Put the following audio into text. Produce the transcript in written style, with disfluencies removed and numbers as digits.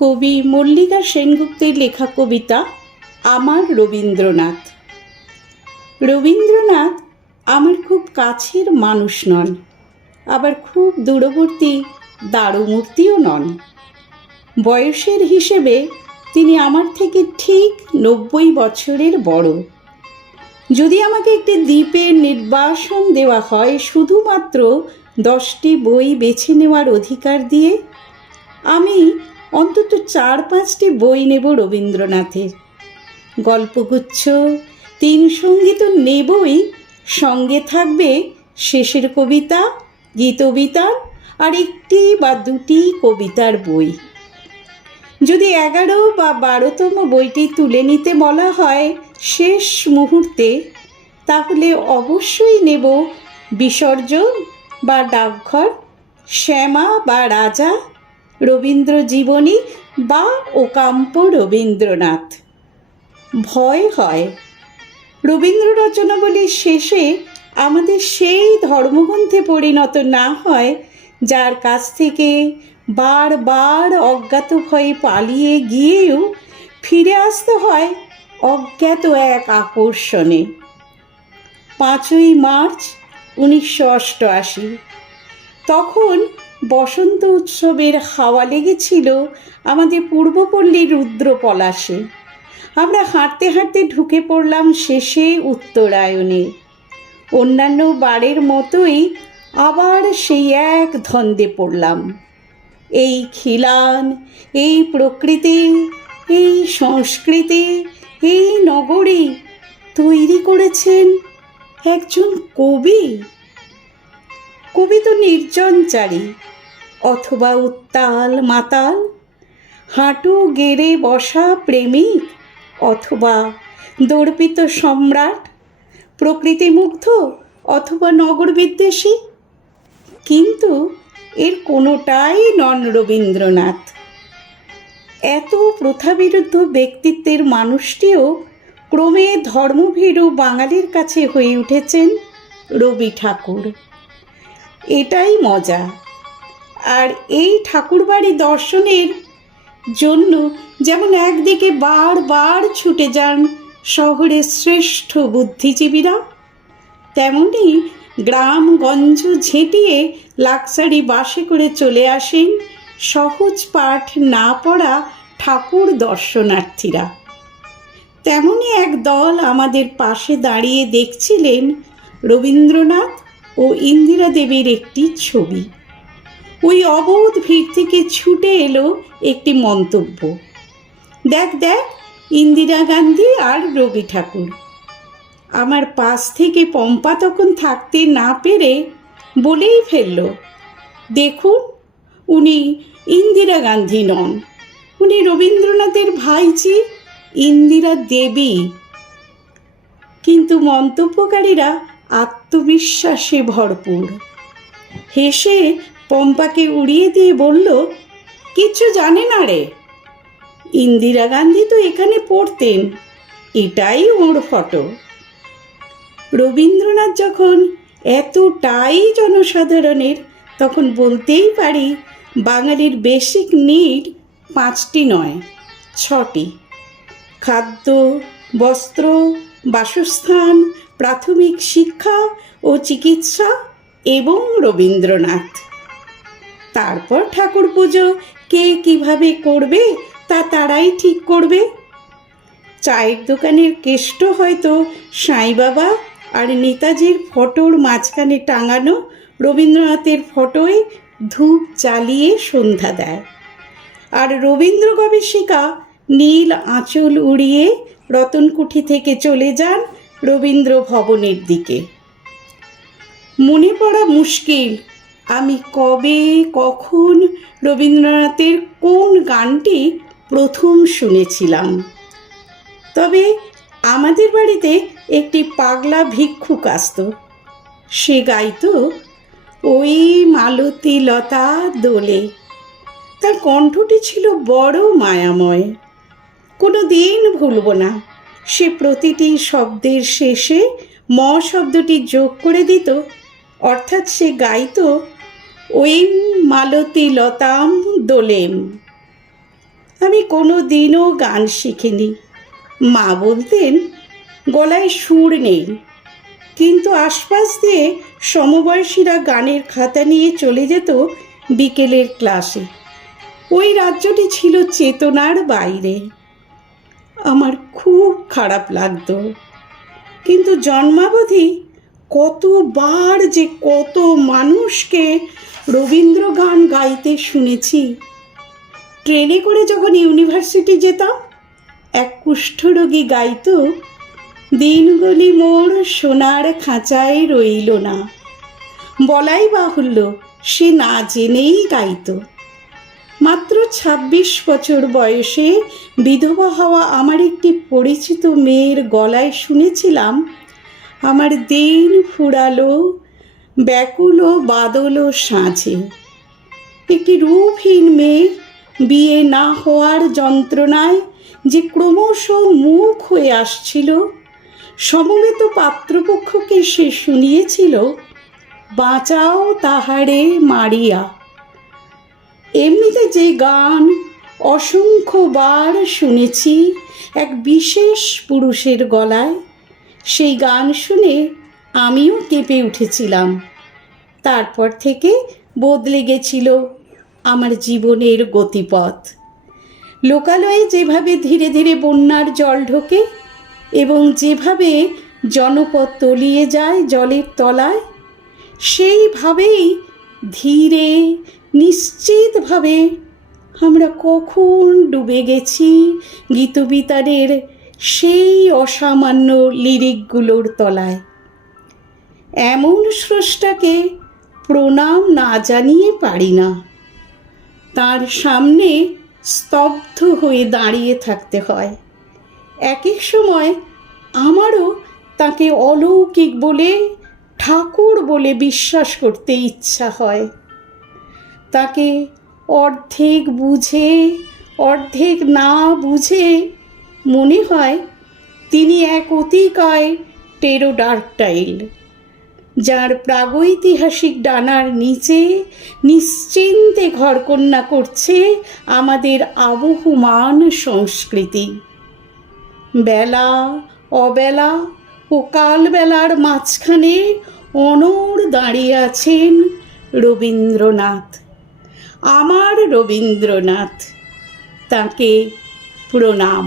কবি মল্লিকা সেনগুপ্তের লেখা কবিতা আমার রবীন্দ্রনাথ। রবীন্দ্রনাথ আমার খুব কাছের মানুষ নন, আবার খুব দূরবর্তী দারুমূর্তিও নন। বয়সের হিসেবে তিনি আমার থেকে ঠিক 90 বছরের বড়। যদি আমাকে একটি দ্বীপের নির্বাসন দেওয়া হয় শুধুমাত্র 10টি বই বেছে নেওয়ার অধিকার দিয়ে, আমি অন্তত 4-5টি বই নেব রবীন্দ্রনাথের। গল্পগুচ্ছ, 3 সঙ্গী তো নেবই, সঙ্গে থাকবে শেষের কবিতা, গীতবিতান আর 1টি বা 2টি কবিতার বই। যদি 11 বা 12তম বইটি তুলে নিতে বলা হয় শেষ মুহূর্তে, তাহলে অবশ্যই নেব বিসর্জন বা ডাকঘর, শ্যামা বা রাজা, রবীন্দ্র জীবনী বা ওকাম্প রবীন্দ্রনাথ। ভয় হয় রবীন্দ্র রচনাবলীর শেষে আমাদের সেই ধর্মগ্রন্থে পরিণত না হয় যার কাছ থেকে বারবার অজ্ঞাত ভয়ে পালিয়ে গিয়েও ফিরে আসতে হয় অজ্ঞাত এক আকর্ষণে। 5ই মার্চ 1988, তখন বসন্ত উৎসবের হাওয়া লেগেছিল আমাদের পূর্বপল্লীর রুদ্রপলাশে। আমরা হাঁটতে হাঁটতে ঢুকে পড়লাম শেষে উত্তরায়ণে। অন্যান্য বারের মতোই আবার সেই এক ধন্দে পড়লাম। এই খিলান, এই প্রকৃতি, এই সংস্কৃতি, এই নগরী তৈরি করেছেন একজন কবি। কবি তো নির্জনচারী অথবা উত্তাল মাতাল, হাঁটু গেড়ে বসা প্রেমিক অথবা দর্পিত সম্রাট, প্রকৃতিমুগ্ধ অথবা নগর বিদ্বেষী। কিন্তু এর কোনোটাই নন রবীন্দ্রনাথ। এত প্রথাবিরুদ্ধ ব্যক্তিত্বের মানুষটিও ক্রমে ধর্মভীরু বাঙালির কাছে হয়ে উঠেছেন রবি ঠাকুর। এটাই মজা। আর এই ঠাকুরবাড়ি দর্শনের জন্য যেমন একদিকে বারবার ছুটে যান শহরের শ্রেষ্ঠ বুদ্ধিজীবীরা, তেমনি গ্রামগঞ্জ ঝেঁটিয়ে লাক্সারি বাসে করে চলে আসেন সহজ পাঠ না পড়া ঠাকুর দর্শনার্থীরা। তেমনি এক দল আমাদের পাশে দাঁড়িয়ে দেখছিলেন রবীন্দ্রনাথ ও ইন্দিরা দেবীর একটি ছবি। ওই অবোধ ভিড় থেকে ছুটে এলো একটি মন্তব্য, দেখ দেখ ইন্দিরা গান্ধী আর রবি ঠাকুর। আমার পাশ থেকে পম্পা তখন থাকতে না পেরে বলেই ফেলল, দেখুন উনি ইন্দিরা গান্ধী নন, উনি রবীন্দ্রনাথের ভাইজি ইন্দিরা দেবী। কিন্তু মন্তব্যকারীরা আত্মবিশ্বাসে ভরপুর। হেসে পম্পাকে উড়িয়ে দিয়ে বলল, কিচ্ছু জানে না রে, ইন্দিরা গান্ধী তো এখানে পড়তেন, এটাই ওর ফটো। রবীন্দ্রনাথ যখন এতটাই জনসাধারণের, তখন বলতেই পারি বাঙালির বেসিক নিড 5টি নয় 6টি: খাদ্য, বস্ত্র, বাসস্থান, প্রাথমিক শিক্ষা ও চিকিৎসা এবং রবীন্দ্রনাথ। তারপর ঠাকুর পুজো কে কিভাবে করবে তা তারাই ঠিক করবে। চায়ের দোকানের কেষ্ট হয়তো সাঁই বাবা আর নেতাজির ফটোর মাঝখানে টাঙানো রবীন্দ্রনাথের ফটোয় ধূপ জ্বালিয়ে সন্ধ্যা দেয়, আর রবীন্দ্র গবেষিকা নীল আঁচল উড়িয়ে রতনকুঠি থেকে চলে যান রবীন্দ্র ভবনের দিকে। মনে পড়া মুশকিল আমি কবে কখন রবীন্দ্রনাথের কোন গানটি প্রথম শুনেছিলাম। তবে আমাদের বাড়িতে একটি পাগলা ভিক্ষুক আসত। সে গাইতো, ওই মালতী লতা দোলে। তার কণ্ঠটি ছিল বড় মায়াময়। কোনো দিন ভুলব না, সে প্রতিটি শব্দের শেষে ম শব্দটি যোগ করে দিত, অর্থাৎ সে গাইতো, ওই মালতী লতাম দোলেম। আমি কোনো দিনও গান শিখিনি। মা বলতেন গলায় সুর নেই, কিন্তু আশপাশ দিয়ে সমবয়সীরা গানের খাতা নিয়ে চলে যেত বিকেলের ক্লাসে। ওই রাজ্যটি ছিল চেতনার বাইরে। আমার খুব খারাপ লাগতো, কিন্তু জন্মাবধি কতবার যে কত মানুষকে রবীন্দ্র গান গাইতে শুনেছি। ট্রেনে করে যখন ইউনিভার্সিটি যেতাম, এক কুষ্ঠরোগী গাইতো, দিনগুলি মোর সোনার খাঁচায় রইল না। বলাই বাহুল্য, সে না জেনেই গাইতো। মাত্র ২৬ বছর বয়সে বিধবা হওয়া আমার একটি পরিচিত মেয়ের গলায় শুনেছিলাম, আমার দিন ফুরালো ব্যাকুল বাদল সাঁঝে। একটি রূপহীন মেয়ে বিয়ে না হওয়ার যন্ত্রণায় যে ক্রমশ মুখ হয়ে আসছিল, সমবেত পাত্রপক্ষকে সে শুনিয়েছিল, বাঁচাও তাহারে মারিয়া। এমনিতে যে গান অসংখ্যবার শুনেছি এক বিশেষ পুরুষের গলায়, সেই গান শুনে আমিও কেঁপে উঠেছিলাম। তারপর থেকে বদলে গেছিল আমার জীবনের গতিপথ। লোকালয়ে যেভাবে ধীরে ধীরে বন্যার জল ঢোকে এবং যেভাবে জনপদ তলিয়ে যায় জলের তলায়, সেইভাবেই ধীরে নিশ্চিতভাবে আমরা কখন ডুবে গেছি গীতবিতানের সেই অসামান্য লিরিকগুলোর তলায়। এমন স্রষ্টাকে প্রণাম না জানিয়ে পারি না। তার সামনে স্তব্ধ হয়ে দাঁড়িয়ে থাকতে হয়। এক এক সময় আমারও তাকে অলৌকিক বলে, ঠাকুর বলে বিশ্বাস করতে ইচ্ছা হয়। তাকে অর্ধেক বুঝে অর্ধেক না বুঝে মনে হয় তিনি এক অতিকায় টেরোডার্কটাইল, যার প্রাগৈতিহাসিক ডানার নিচে নিশ্চিন্তে ঘরকন্যা করছে আমাদের আবহমান সংস্কৃতি। বেলা অবেলা ও কালবেলার মাঝখানে অনড় দাঁড়িয়ে আছেন রবীন্দ্রনাথ, আমার রবীন্দ্রনাথ। তাকে প্রণাম।